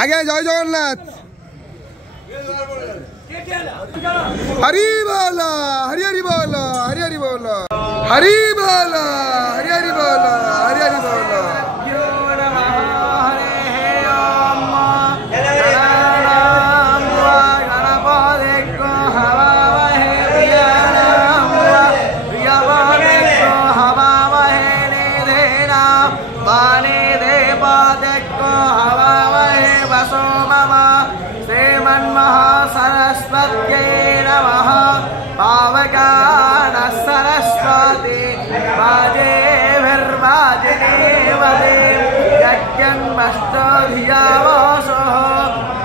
আগে জয় জগন্নাথ। হরি বল হরি হরি বল হরি হরি বল হরি বল হরি হরি বল হরি হরি বল। सरस्वत्यै नमः पावकान सरस्वती वाजेभिर्वाजिनीवदे यज्ञन्मस्तो धियावसः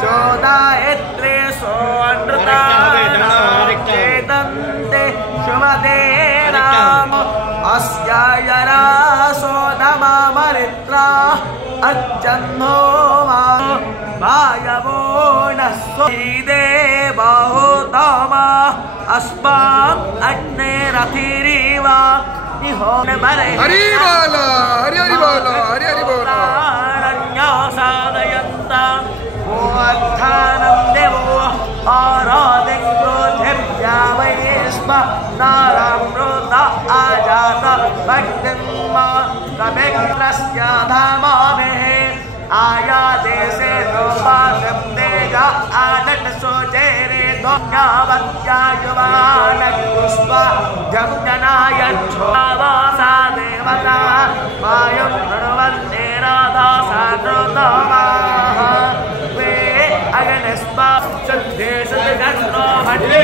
चोदायत्रे सोऽनृतानां चेतन्ते शुभदे नाम अस्यायरासो नमामरित्रा अच्छन्नो मा वायवो नः स्वदे बहुतमा अस्मान् अग्निरथिरिवा निहोन बरे हरि बोल हरि हरि बोल हरि हरि बोल साधयन्ता मोर्थानं देवो आराधिं क्रोधिर्या वै स्म नारामृत आजात भक्तिं मा कविग्रस्य धामानेः आया देशे नोपादं तेजा आनट सोजेरे दोग्यावत्या युवानकुस्वा जगनाय छोवासा देवता मायं प्रणवन्ते राधा साधुतमाः वे अगनस्मा सद्देशगन्नो हट्टे